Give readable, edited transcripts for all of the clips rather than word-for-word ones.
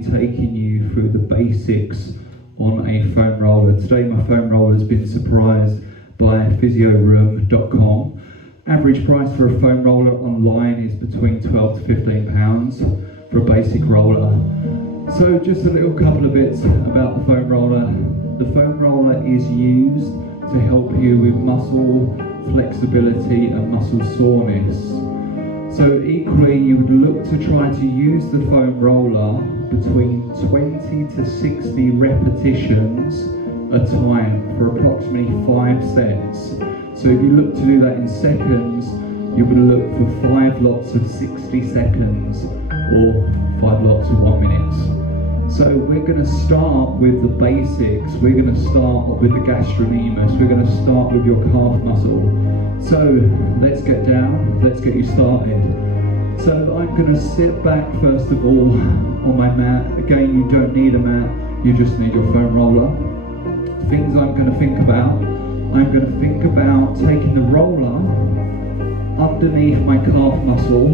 be taking you through the basics on a foam roller. Today my foam roller has been surprised by physioroom.com. Average price for a foam roller online is between £12 to £15 for a basic roller. So just a little couple of bits about the foam roller. The foam roller is used to help you with muscle flexibility and muscle soreness. So equally you would look to try to use the foam roller between 20 to 60 repetitions a time for approximately 5 sets. So if you look to do that in seconds, you would look for 5 lots of 60 seconds or 5 lots of 1 minute. So we're going to start with the basics. We're going to start with the gastrocnemius. We're going to start with your calf muscle. So let's get down, let's get you started. So I'm going to sit back first of all on my mat. Again, you don't need a mat, you just need your foam roller. Things I'm going to think about. I'm going to think about taking the roller underneath my calf muscle,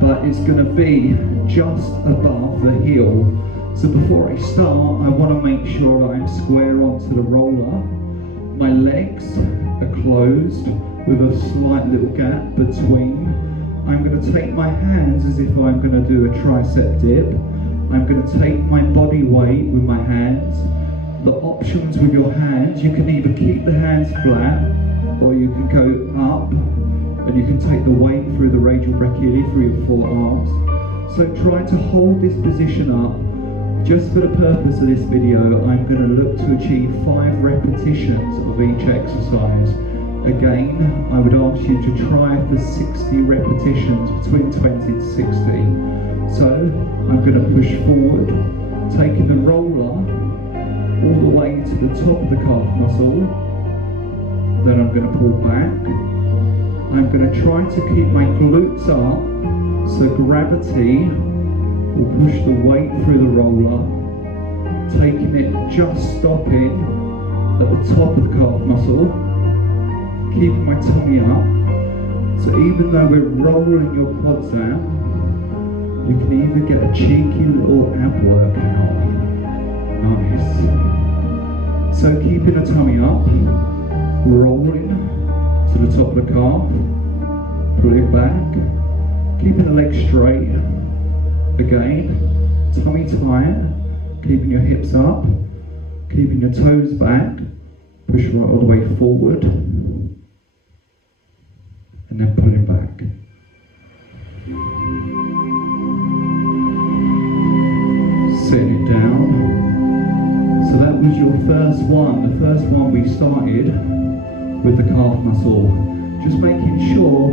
but it's going to be just above the heel. So before I start, I want to make sure that I'm square onto the roller. My legs are closed with a slight little gap between. I'm going to take my hands as if I'm going to do a tricep dip. I'm going to take my body weight with my hands. The options with your hands, you can either keep the hands flat or you can go up and you can take the weight through the radial brachii, through your forearms. So try to hold this position up. Just for the purpose of this video, I'm going to look to achieve 5 repetitions of each exercise. Again, I would ask you to try for 60 repetitions, between 20 to 60. So I'm going to push forward, taking the roller all the way to the top of the calf muscle. Then I'm going to pull back. I'm going to try to keep my glutes up, so gravity will push the weight through the roller, taking it, just stopping at the top of the calf muscle, keeping my tummy up. So even though we're rolling your quads out, you can either get a cheeky little ab workout. Nice. So keeping the tummy up, rolling to the top of the calf, pull it back, keeping the legs straight. Again, tummy tight, keeping your hips up, keeping your toes back, push right all the way forward, and then pulling back. Setting it down. So that was your first one. The first one we started with the calf muscle. Just making sure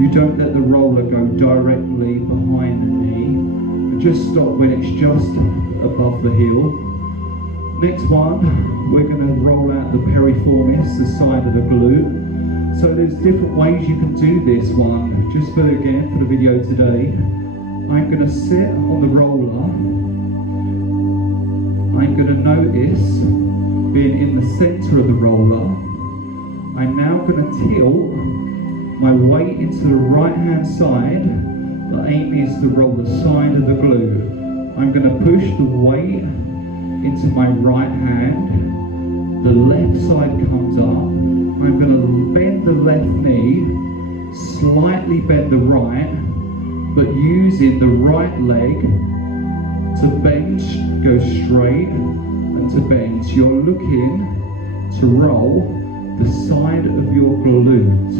you don't let the roller go directly behind the knee. Just stop when it's just above the heel. Next one, we're going to roll out the piriformis, the side of the glute. So there's different ways you can do this one. Just for the video today, I'm going to sit on the roller. I'm going to notice being in the center of the roller. I'm now going to tilt my weight into the right hand side. The aim is to roll the side of the glute. I'm going to push the weight into my right hand. The left side comes up. I'm going to bend the left knee, slightly bend the right, but using the right leg to bend, go straight, and to bend. So you're looking to roll the side of your glute.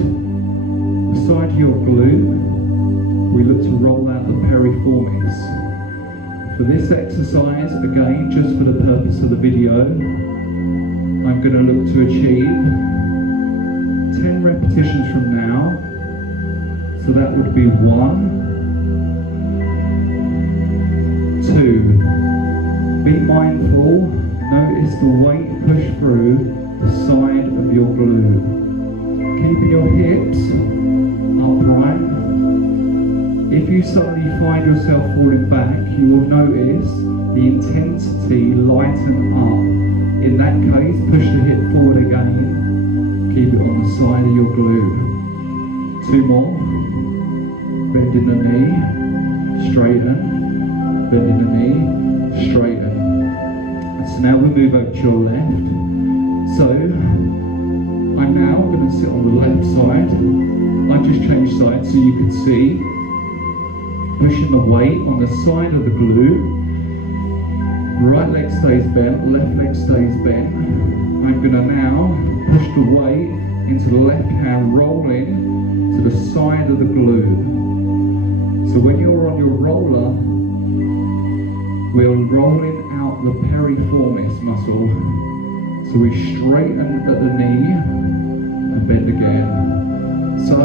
The side of your glute, we look to roll out the piriformis. For this exercise, again, just for the purpose of the video, I'm going to look to achieve 10 repetitions from now. So that would be 1, 2. Be mindful, notice the weight push through the side of your glute. Keeping your hips upright. If you suddenly find yourself falling back, you will notice the intensity lighten up. In that case, push the hip forward again. Keep it on the side of your glute. 2 more. Bending the knee, straighten. bending the knee, straighten. So now we move over to your left. So I'm now going to sit on the left side. I just changed sides so you can see. Pushing the weight on the side of the glute. Right leg stays bent, left leg stays bent. I'm going to now push the weight into the left hand, rolling to the side of the glute. So when you're on your roller, we're rolling out the piriformis muscle. So we straighten at the knee and bend again. So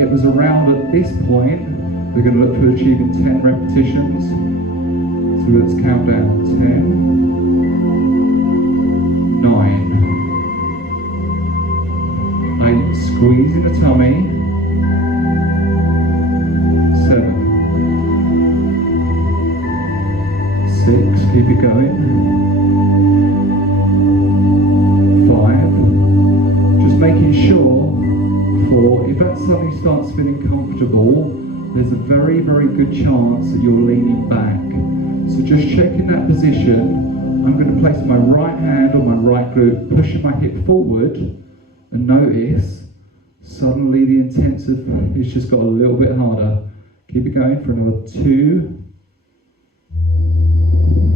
it was around at this point, we're going to look for achieving 10 repetitions. So let's count down. 10, 9, 8, squeezing the tummy. 7, 6, keep it going. 5, just making sure, 4, if that suddenly starts feeling comfortable, there's a very, very good chance that you're leaning back. So just checking that position, I'm going to place my right hand on my right glute, pushing my hip forward, and notice, suddenly the intensive, it's just got a little bit harder. Keep it going for another 2,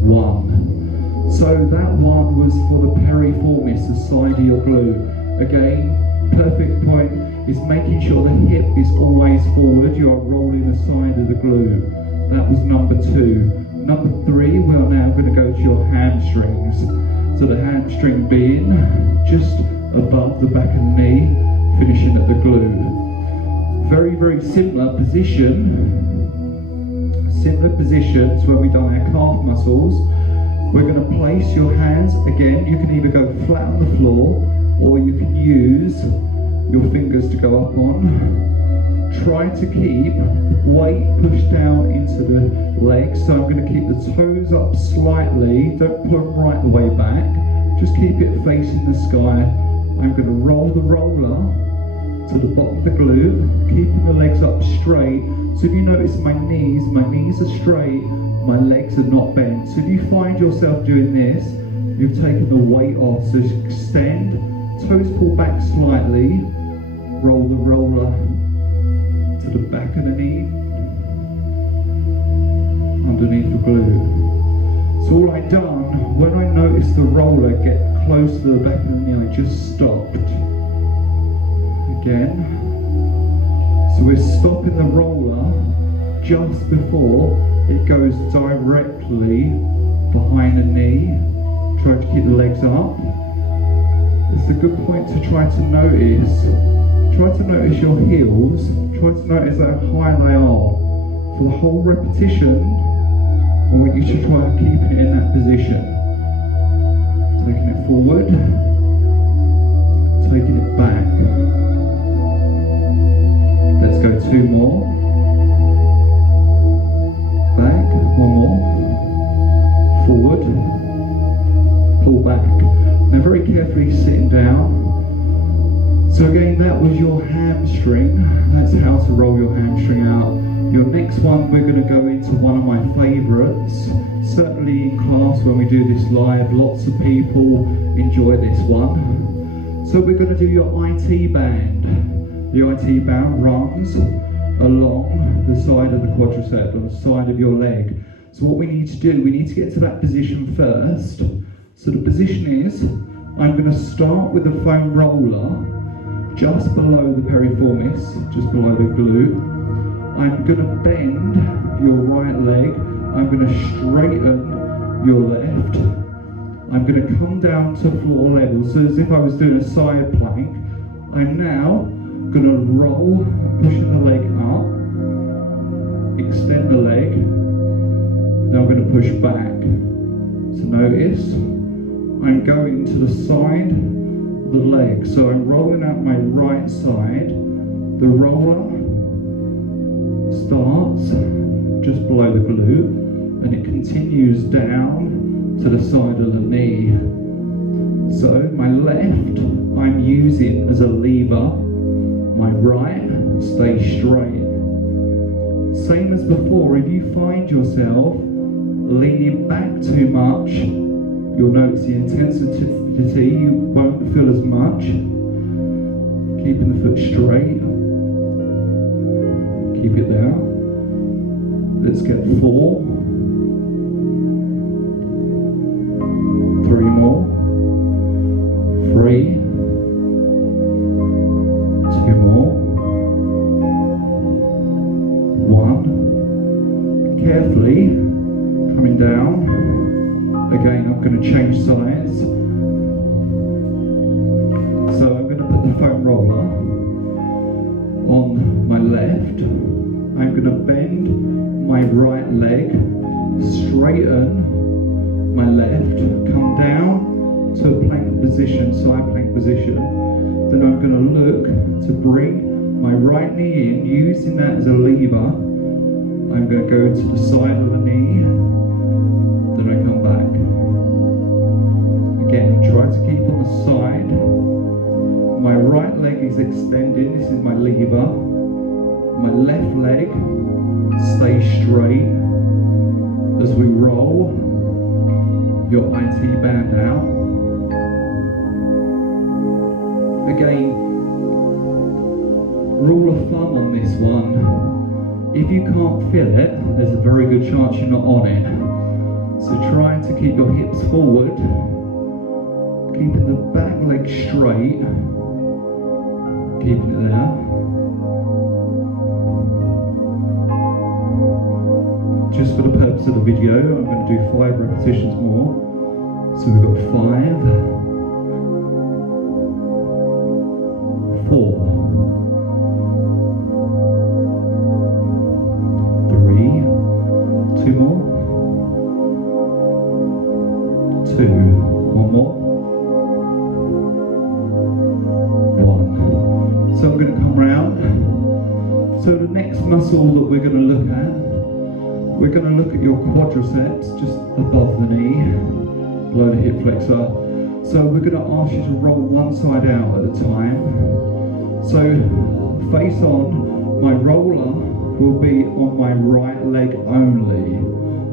1. So that one was for the piriformis, the side of your glute. Again, perfect point is making sure the hip is always forward. You are rolling the side of the glute. That was number 2. Number 3, we are now going to go to your hamstrings. So the hamstring being just above the back of the knee, finishing at the glute. Very, very similar position. Similar positions when we've done our calf muscles. We're going to place your hands, again, you can either go flat on the floor or you can use your fingers to go up on. Try to keep weight pushed down into the legs, so I'm going to keep the toes up slightly, don't pull them right the way back, just keep it facing the sky. I'm going to roll the roller to the bottom of the glute, keeping the legs up straight. So if you notice my knees are straight, my legs are not bent. So if you find yourself doing this, you've taken the weight off, so extend, toes pull back slightly, roll the roller to the back of the knee, underneath the glute. So all I've done, when I noticed the roller get close to the back of the knee, I just stopped. Again. So we're stopping the roller just before it goes directly behind the knee. Try to keep the legs up. It's a good point to try to notice. Try to notice your heels. Try to notice how high they are. For the whole repetition, I want you to try to keep it in that position. Taking it forward, taking it back. Let's go 2 more. Back, 1 more. Forward, pull back. Now very carefully sitting down. So again, that was your hamstring. That's how to roll your hamstring out. Your next one, we're going to go into one of my favourites. Certainly in class when we do this live, lots of people enjoy this one. So we're going to do your IT band. The IT band runs along the side of the quadriceps, on the side of your leg. So what we need to do, we need to get to that position first. So the position is, I'm going to start with the foam roller just below the piriformis, just below the glute. I'm going to bend your right leg. I'm going to straighten your left. I'm going to come down to floor level. So as if I was doing a side plank, I'm now going to roll, pushing the leg up, extend the leg. Now I'm going to push back. So notice, I'm going to the side of the leg. So I'm rolling out my right side. The roller starts just below the glute and it continues down to the side of the knee. So my left I'm using as a lever, my right stays straight. Same as before, if you find yourself leaning back too much, you'll notice the intensity, you won't feel as much. Keeping the foot straight. Keep it there. Let's get 4. 3 more. 3. 2 more. 1. Carefully coming down. Again, I'm going to change sides. So I'm going to put the foam roller on my left. I'm going to bend my right leg, straighten my left, come down to a plank position, side plank position. Then I'm going to look to bring my right knee in, using that as a lever. I'm going to go to the side of the knee, then I come back. Again, try to keep on the side. My right leg is extending, this is my lever. My left leg stays straight as we roll your IT band out. Again, rule of thumb on this one, if you can't feel it, there's a very good chance you're not on it. So try to keep your hips forward, keeping the back leg straight, keeping it there. Just for the purpose of the video, I'm going to do 5 repetitions more. So we've got 5, 4, 3, 2 more, 2, 1 more, 1. So I'm going to come round. So the next muscle that we're going to look at, we're going to look at your quadriceps, just above the knee, below the hip flexor. So we're going to ask you to roll one side out at a time. So face on, my roller will be on my right leg only.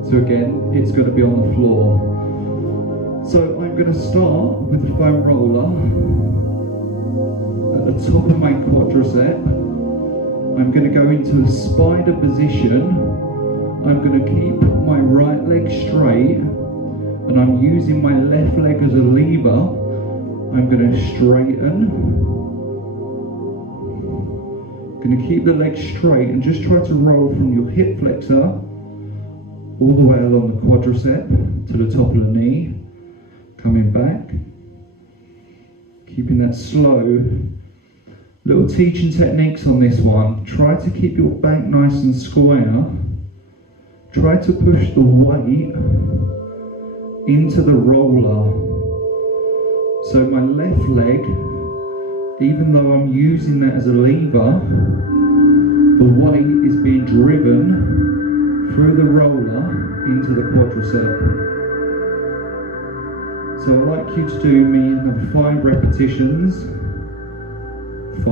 So again, it's going to be on the floor. So I'm going to start with the foam roller at the top of my quadricep. I'm going to go into a spider position. I'm going to keep my right leg straight, and I'm using my left leg as a lever. I'm going to straighten. Going to keep the leg straight and just try to roll from your hip flexor all the way along the quadricep to the top of the knee. Coming back. Keeping that slow. Little teaching techniques on this one. Try to keep your back nice and square. Try to push the weight into the roller. So my left leg, even though I'm using that as a lever, the weight is being driven through the roller into the quadricep. So I'd like you to do me another 5 repetitions. 5, 4,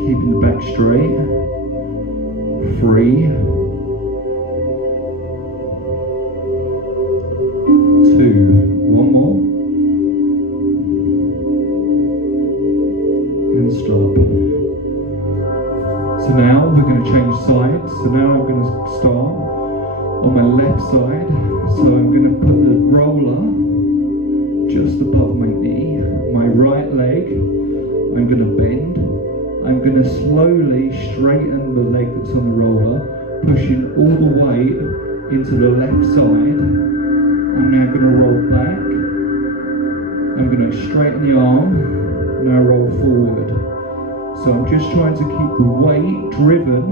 keeping the back straight, 3, 2, 1 more, and stop. So now we're going to change sides. So now I'm going to start on my left side. So I'm going to put the roller just above my knee. My right leg, I'm going to bend. I'm going to slowly straighten the leg that's on the roller, pushing all the weight into the left side. I'm now going to roll back. I'm going to straighten the arm, now roll forward. So I'm just trying to keep the weight driven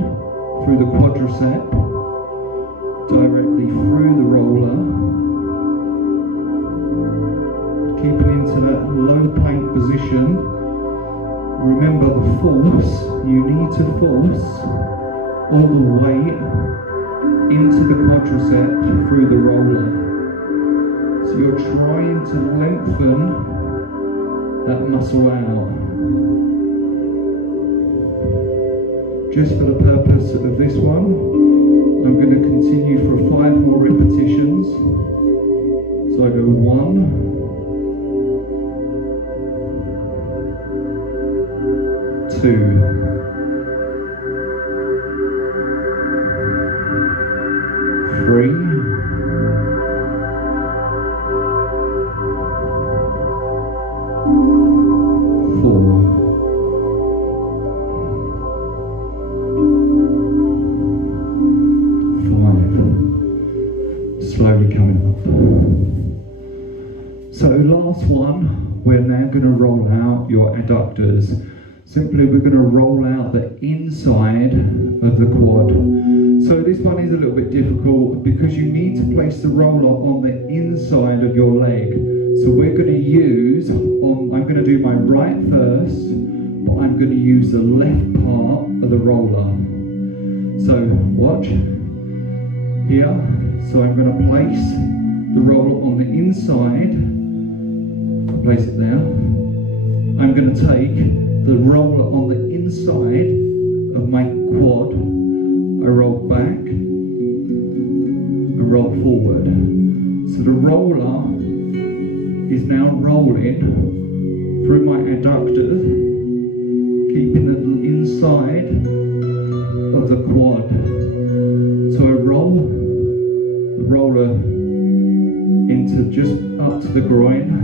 through the quadricep, directly through the roller, keeping into that low plank position. Remember the force, you need to force all the weight into the quadricep through the roller. So you're trying to lengthen that muscle out. Just for the purpose of this one, I'm going to continue for 5 more repetitions. So I go 1, 2, 3, 4, 5. Slowly coming up. So last one, we're now going to roll out your adductors. Simply we're going to roll out the inside of the quad. So this one is a little bit difficult because you need to place the roller on the inside of your leg. So we're going to use, I'm going to do my right first, but I'm going to use the left part of the roller. So watch, here, so I'm going to place the roller on the inside, place it there. I'm going to take the roller on the inside of my quad, I roll back, and roll forward. So the roller is now rolling through my adductors, keeping the inside of the quad. So I roll the roller into just up to the groin.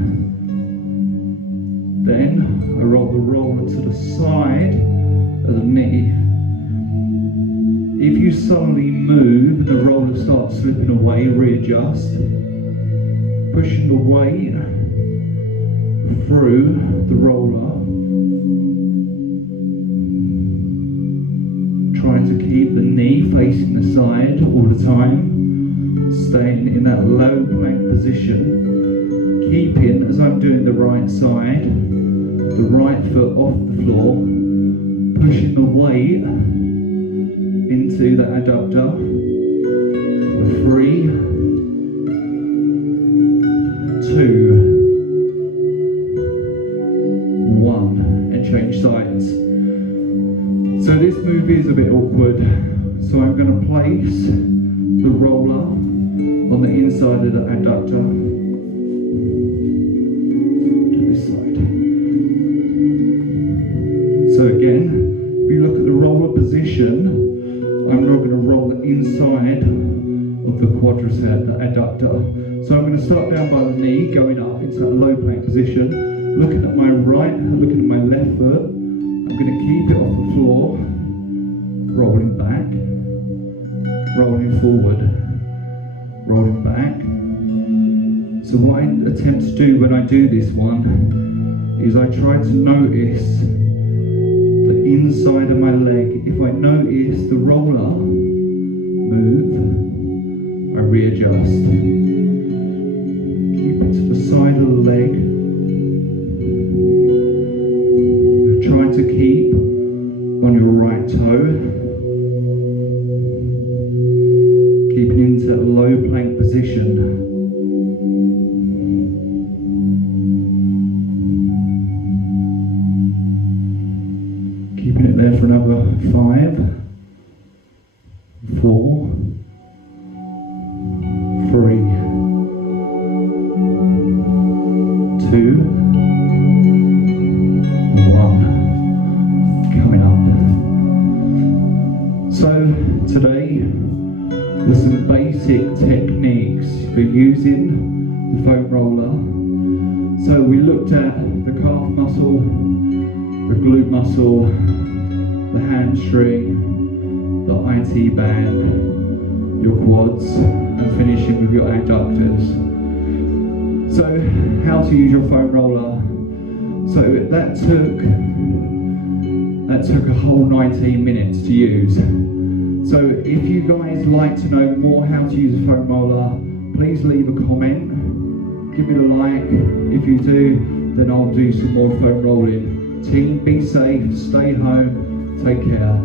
Then I roll the roller to the side of the knee. If you suddenly move, the roller starts slipping away, readjust. Pushing the weight through the roller. Trying to keep the knee facing the side all the time. Staying in that low plank position. Keeping, as I'm doing the right side, the right foot off the floor, pushing the weight into the adductor. 3, 2, 1, and change sides. So this move is a bit awkward. So I'm going to place the roller on the inside of the adductor. So again, if you look at the roller position, I'm now going to roll the inside of the quadriceps, the adductor. So I'm going to start down by the knee, going up into that low plank position, looking at my right, looking at my left foot. I'm going to keep it off the floor, rolling back, rolling forward, rolling back. So what I attempt to do when I do this one is I try to notice the inside of my leg. If I notice the roller move, I readjust. Keep it to the side of the leg. Try to keep on your right toe. Keeping into a low plank position. Keeping it there for another 5, 4, 3, 2, 1. Coming up. So today with some basic techniques for using the foam roller. So we looked at the calf muscle, the glute muscle, the hamstring, the IT band, your quads, and finishing with your adductors. So how to use your foam roller. So that took a whole 19 minutes to use. So if you guys like to know more how to use a foam roller, please leave a comment, give it a like. If you do, then I'll do some more foam rolling. Team, be safe, stay home, take care.